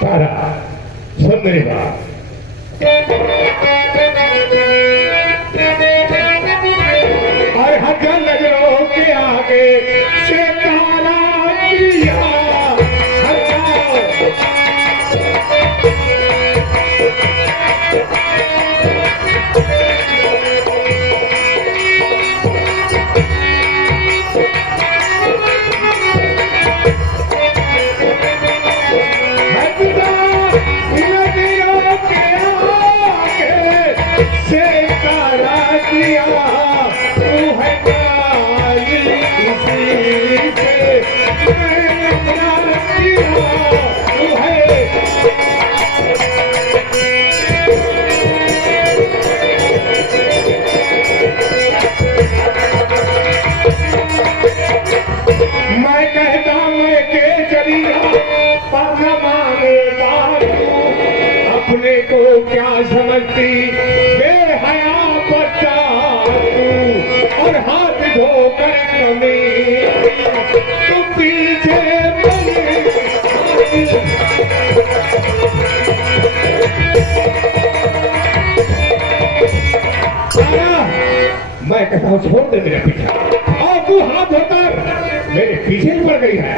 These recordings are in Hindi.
तारा सुन मेरी बात। और हजार नजरों के आगे से तारा किया को क्या समझती बेहया बच्चा तू, और हाथ धोकर कमी तू पीछे मैं कहता हूँ छोड़ दे मेरे पीछे, और तू हाथ धोकर मेरे पीछे पड़ गई है।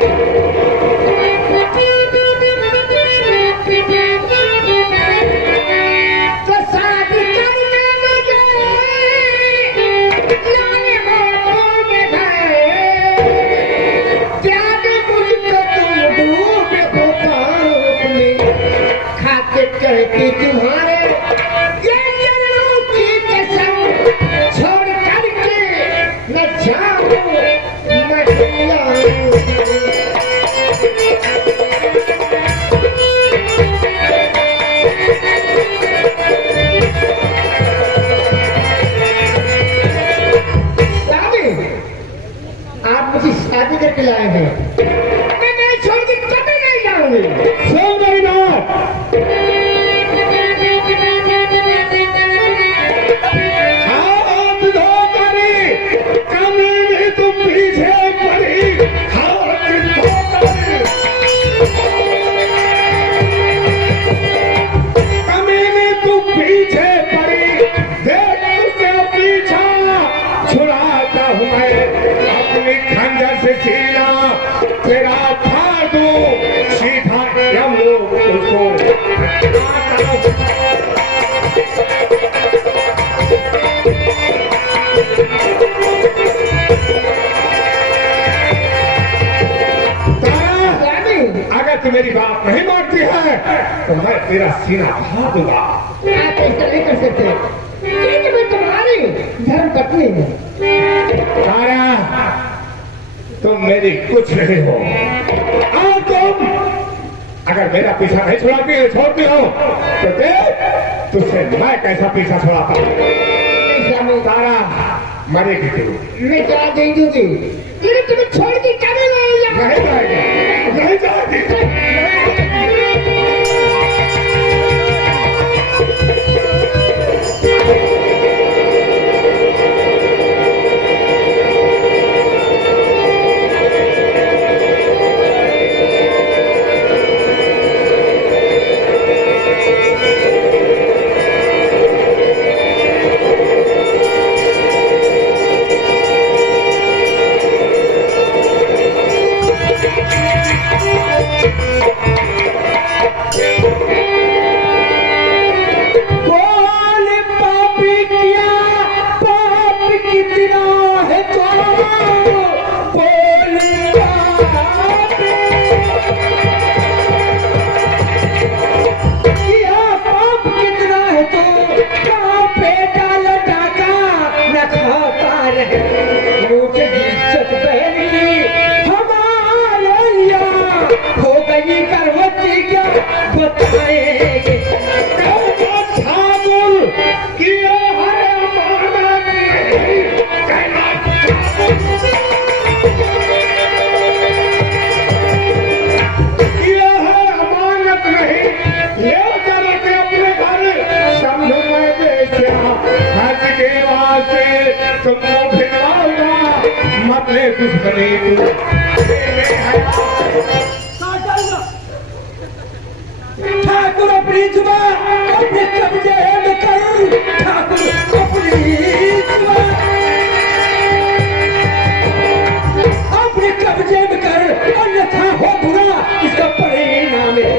कहती तुम्हारे ये जन्मों की कसम छोड़ करके न जाऊं न जाऊं। शादी आप मुझे शादी करके लाए हैं, मैं नहीं छोड़ के कभी नहीं जाऊंगी। सुन मेरी बात, तेरा फाड़ दूं सीधा यमलोक तुझको। अगर तू मेरी बात नहीं मानती है तो मैं तेरा सीना फाड़ दूंगा। आप ऐसा नहीं कर सकते क्योंकि मैं तुम्हारी धर्म पत्नी हूँ। तारा तुम मेरी कुछ नहीं हो, और तुम अगर मेरा पीछा नहीं छोड़ती हो तो देख तुझसे मैं कैसा पीछा छुड़ाता हूँ। तारा मरेगी तू। मैं क्या दे दूंगी लेकिन तुम्हें छोड़ के कभी नहीं जाएगी, नहीं जाएगी। अपनी जुबान अपने कब्जे में कर ठाकुर, अपनी जुबान अपने कब्जे में कर, अन्यथा हो बुरा इसका परिणाम है।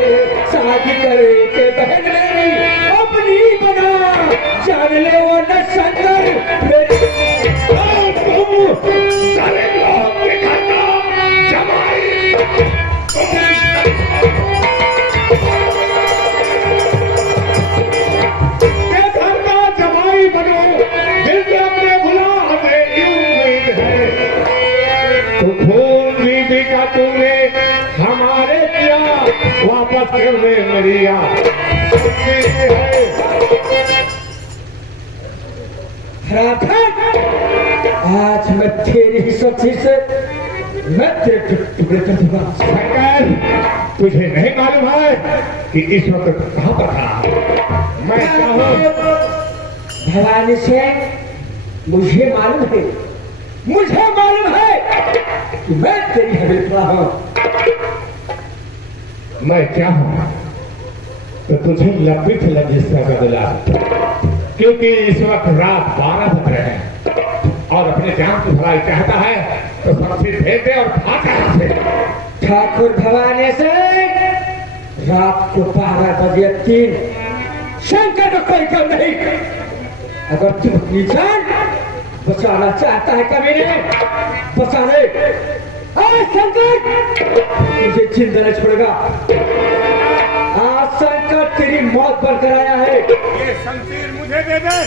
शादी करे के बहन मेरी अपनी बना, जान ले वो न शंकर मेरी। तूने हमारे क्या वापस कर ले मेरी याद आज मैं तेरी ही सच्ची से मैं तेरे टुकड़े कर दूंगा। शंकर, तुझे नहीं मालूम है कि इस वक्त कहाँ पर था मैं चाहूँ। भवानी से मुझे मालूम है कि मैं तेरी हवेली पर हूँ। मैं क्या हूँ तो तुझे लपिट लगी सगला, क्योंकि इस वक्त रात 12 बज रहे हैं और अपने जान की भलाई चाहता है तो सबसे भेज दे और भाग यहाँ से। ठाकुर भवानी से रात को 12 बजे 3 शंकर का कोई कम नहीं। अगर तुम अपनी जान बचाना चाहता है कमीने, बचा ले। शंकर तुझे जिंदा नहीं छोड़ेगा। आज शंकर तेरी मौत बनकर आया है। ये शमशीर मुझे दे दे।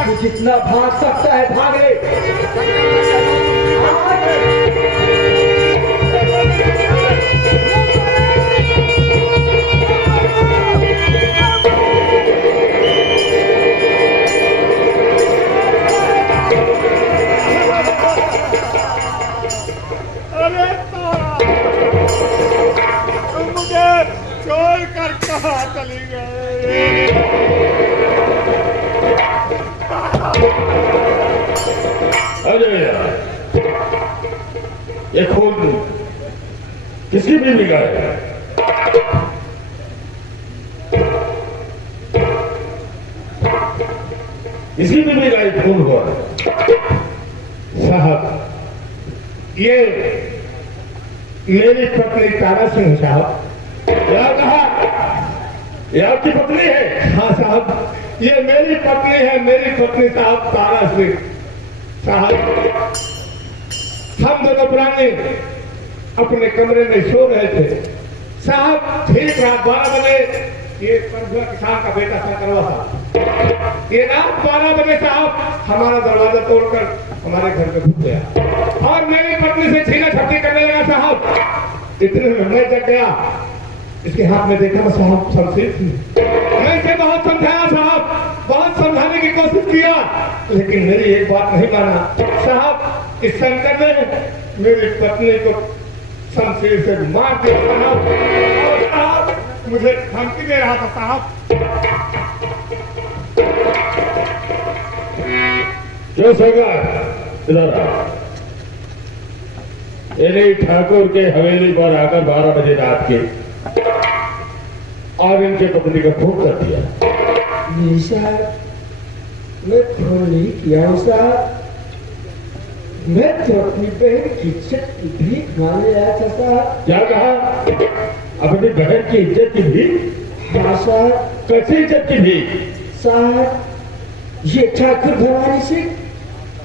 तू जितना भाग सकता है भाग ले। अरे तारा, तुम मुझे छोड़ कर कहाँ चली गए? अरे यार, ये खून किसकी बीवी का है? इसी बीवी का ये खून हुआ साहब। ये मेरी पत्नी तारा सिंह साहब। क्या कहा? ये आपकी पत्नी है? हाँ साहब, ये मेरी पत्नी है, मेरी पत्नी साहब तारा सिंह साहब। हम दोनों प्राणी अपने कमरे में सो रहे थे साहब। ठीक रात 12 बजे ये परभुआ किसान का बेटा शंकरवा साहब, ये रात 12 बजे साहब हमारा दरवाजा तोड़कर हमारे घर पे घुस गया और मेरी पत्नी से छीना छपटी करने लगा साहब। इतने में मैं जग गया, इसके हाथ में देखा मैं साहब शमशीर थी। मैं इसे बहुत समझाया साहब, बहुत समझाने की कोशिश किया, लेकिन मेरी एक बात नहीं माना साहब। इस शंकर ने मेरी पत्नी को शमशीर से मार दिया साहब। और साहब मुझे धमकी दे रहा था साहब। क्यों शंकर इधर आ। इन्हीं ठाकुर के हवेली पर आकर 12 बजे रात के और इनके पत्नी को खून कर दिया। साहब मैं खून नहीं किया हूँ साहब। मैं तो अपनी बहन की इज्जत की भीख मांगने आया था साहब। क्या कहा? अपनी बहन की इज्जत की भीख? हाँ साहब। कैसी इज्जत की भीख? साहब ये ठाकुर भवानी सिंह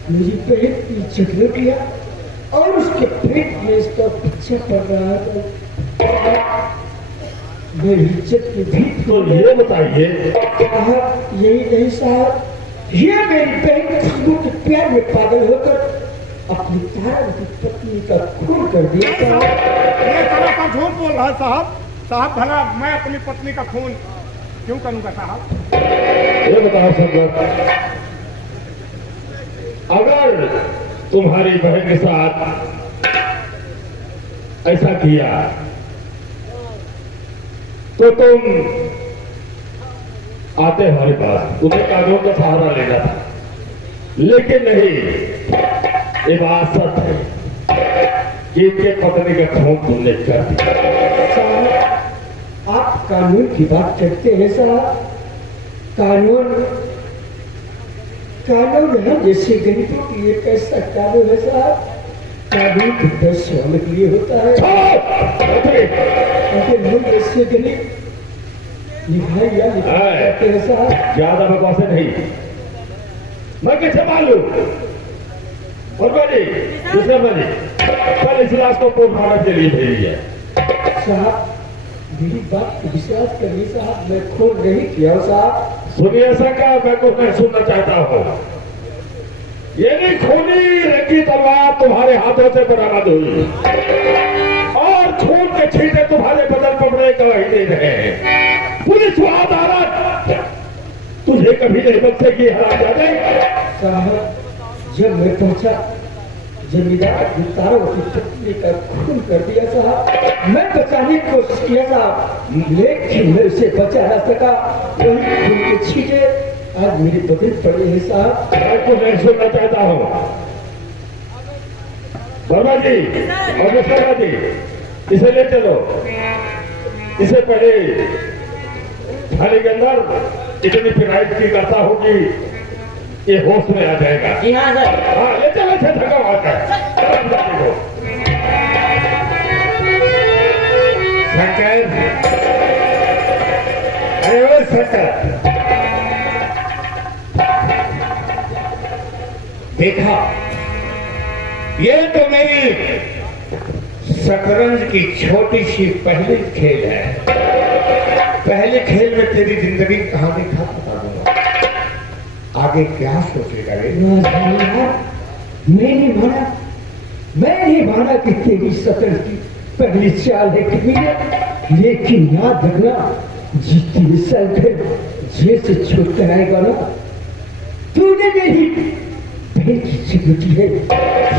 मेरी बहन की इज्जत न किया और उसके पेट में इसका पीछे पड़ रहा था। मेरी इज्जत की भीख तो ये बताइए साहब। यही नहीं साहब, ये मेरी बहन खुशबू के प्यार में पागल होकर अपनी तारा की पत्नी का खून कर दिया साहब। ये सारा सा झूठ बोल रहा है साहब। साहब भला मैं अपनी पत्नी का खून क्यों करूंगा साहब? ये बताओ शंकर, अगर तुम्हारी बहन के साथ ऐसा किया तो तुम आते हमारे पास, तुम्हें कानून का सहारा लेना था, लेकिन नहीं। ये बात सच है कि इनके पत्नी का खून तुमने कर दिया। आप कानून की बात करते हैं साहब। कानून कानून हम जैसे गरीबों के लिए कैसा कानून है साहब? कानून तो पैसे वाले के लिए होता है। अगर हम जैसे गरीब लिखाई या लिखाई करते हैं साहब। ज्यादा बकवासें नहीं, मैं कैसे मान लूं? और मैंने दूसरा मैंने कल इस लाश को पोस्टमार्टम के लिए भेजी है। साहब मेरी बात को विश्वास करिए साहब, मैं खून नहीं किया साहब। सुनिए सरकार, मैं कुछ नहीं सुनना चाहता हूँ। ये नहीं खूनी रंगी तलवार तुम्हारे हाथों से बरामद हुई और खून के छींटे तुम्हारे बदन पकड़े गवाही दे रहे हैं। पुलिस को अदालत तुझे कभी नहीं बख्शेगी हरामजादे। साहब जब मैं पहुंचा, जमींदार गुप्तारों की पत्नी का खून कर दिया साहब। मैं बचाने की कोशिश किया साहब, लेकिन मैं उसे बचा न सका। वही खून के छींटे आज मेरे बदन पड़े हैं साहब। मैं कुछ नहीं सुनना चाहता हूँ। वर्मा जी और शर्मा जी, इसे ले चलो। इसे पहले थाने के अंदर इतनी पिटाई की करता हूँ कि ये होश में आ जाएगा। जी हाँ सर। हाँ ले चलो, थका हुआ है। शंकर, अरे ओ शंकर, देखा ये तो मेरी शतरंज की छोटी सी पहली खेल है। पहले खेल में तेरी जिंदगी की कहानी खत्म कर दूंगा। आगे क्या सोचेगा रे? मैं नहीं माना कि तेरी शतरंज की पहली चाल है कि लेकिन याद रखना, जितनी संख्या जेल से छूट कर आएगा ना, तूने मेरी बहन की जिंदगी है।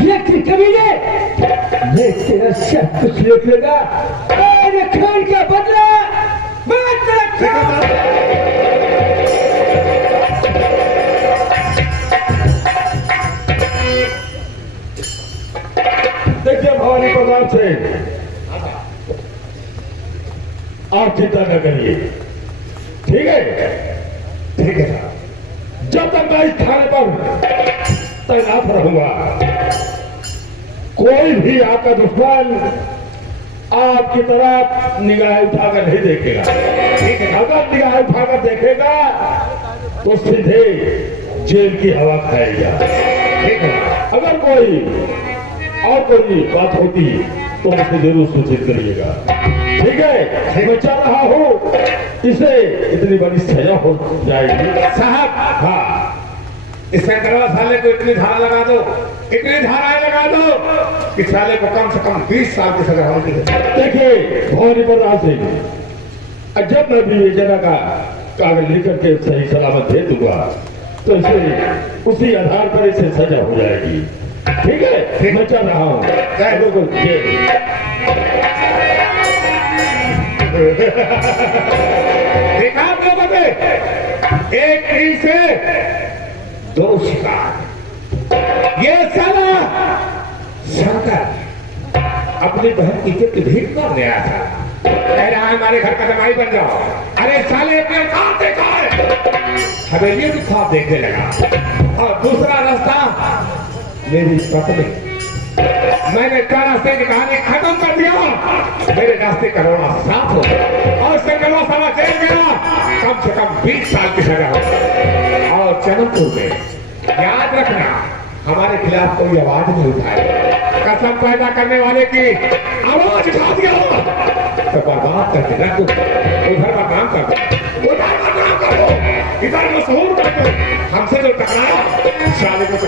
लेकिन कभी मैं तेरा सब कुछ लेट लेगा। मेरे खून का बदला मैं तेरा देखिए भवानी प्रताप से आप चिंता न करिए, ठीक है? ठीक है। जब तक मैं इस थाने पर तैनात रहूंगा, कोई भी आपका दुश्मन आपकी तरफ निगाह उठाकर नहीं देखेगा। ठीक है? अगर निगाह उठाकर देखेगा तो सीधे जेल की हवा खाएगा। ठीक है? अगर कोई और कोई बात होती तो मुझे जरूर सूचित करिएगा। ठीक है? मैं चाह रहा हूँ इसे इतनी बड़ी सजा हो जाएगी। साहब हाँ, इस शंकरवा साले को इतनी धारा लगा दो, इतनी धाराएं लगा दो कि साले को कम से कम 20 साल की सजा होगी। देखिए भवानी प्रताप सिंह, जब मैं भी जगह का कागज लिख करके सही सलामत दे दूंगा तो इसे उसी आधार पर इसे सजा हो जाएगी। ठीक है? मैं चल रहा हूँ। देखा आप लोगों ने, एक तीर से दो शिकार। ये साला शंकर अपनी बहन की इज्जत की भीख मारने आया था, कह रहा है हमारे घर का जमाई बन जाओ। अरे साले अपने ख्वाब देखा है, हवेलियों की ख्वाब देखने लगा। और दूसरा रास्ता मेरी पत्नी, मैंने का रास्ते की कहानी खत्म कर दिया। मेरे रास्ते का रोड़ा साफ हो गया और शंकरवा साला जेल गया। कम से कम 20 साल की सजा हो। और चनकपुर में याद रखना, हमारे खिलाफ कोई आवाज नहीं उठाए। कसम पैदा करने वाले की आवाज उठा दिया तो बर्बाद करके रख दो। उधर का काम कर दो, उधर का काम करो, इधर मशहूर कर दो। हमसे जो टकराया साले को तो